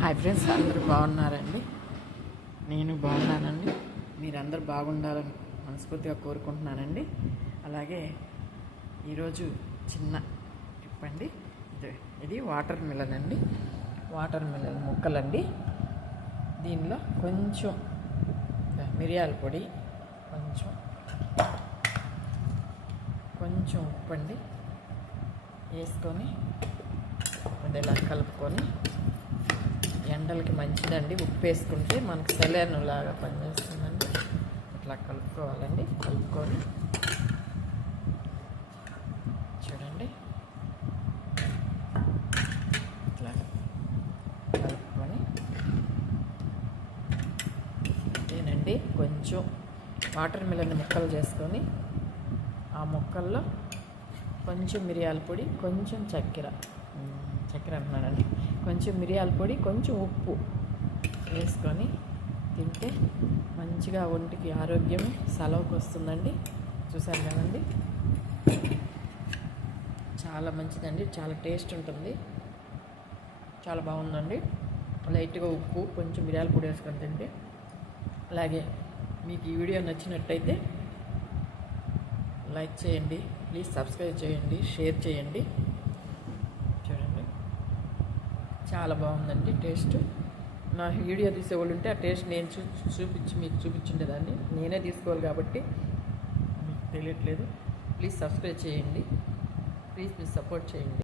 Hi friends, అందరూ బాగున్నారండి? నేను బాగున్నానండి. మీరందరూ బాగుండాలని మనస్ఫూర్తిగా కోరుకుంటున్నానండి. అలాగే ఈరోజు చిన్న టిప్ అండి. ఇది వాటర్ మిలన్ అండి. వాటర్ మిలన్ ముక్కలండి. దీనిలో కొంచెం మిరియాల పొడి, కొంచెం ఉప్పు అండి వేసుకొని ఇలా కలుపుకొని, ఎండలకి మంచిదండి. ఉప్పు వేసుకుంటే మనకు సెలైన్ లాగా పనిచేస్తుందండి. ఇట్లా కలుపుకోవాలండి. కలుపుకొని చూడండి, ఇట్లా కలుపుకొని ఇదేనండి. కొంచెం వాటర్ మిలన్ ముక్కలు చేసుకొని, ఆ ముక్కల్లో కొంచెం మిరియాల పొడి, కొంచెం చక్కెర అంటున్నానండి, కొంచెం మిరియాల పొడి, కొంచెం ఉప్పు వేసుకొని తింటే మంచిగా ఒంటికి ఆరోగ్యం సలవుకు వస్తుందండి. చూసారు కదండి, చాలా మంచిదండి. చాలా టేస్ట్ ఉంటుంది. చాలా బాగుందండి. లైట్గా ఉప్పు, కొంచెం మిరియాల పొడి వేసుకొని తింటే. అలాగే మీకు ఈ వీడియో నచ్చినట్టయితే లైక్ చేయండి, ప్లీజ్ సబ్స్క్రైబ్ చేయండి, షేర్ చేయండి. చూడండి, చాలా బాగుందండి టేస్ట్. నా వీడియో తీసేవాళ్ళు ఉంటే ఆ టేస్ట్ నేను మీకు చూపించుండేదాన్ని. నేనే తీసుకోవాలి కాబట్టి మీకు తెలియట్లేదు. ప్లీజ్ సబ్స్క్రైబ్ చేయండి, ప్లీజ్ సపోర్ట్ చేయండి.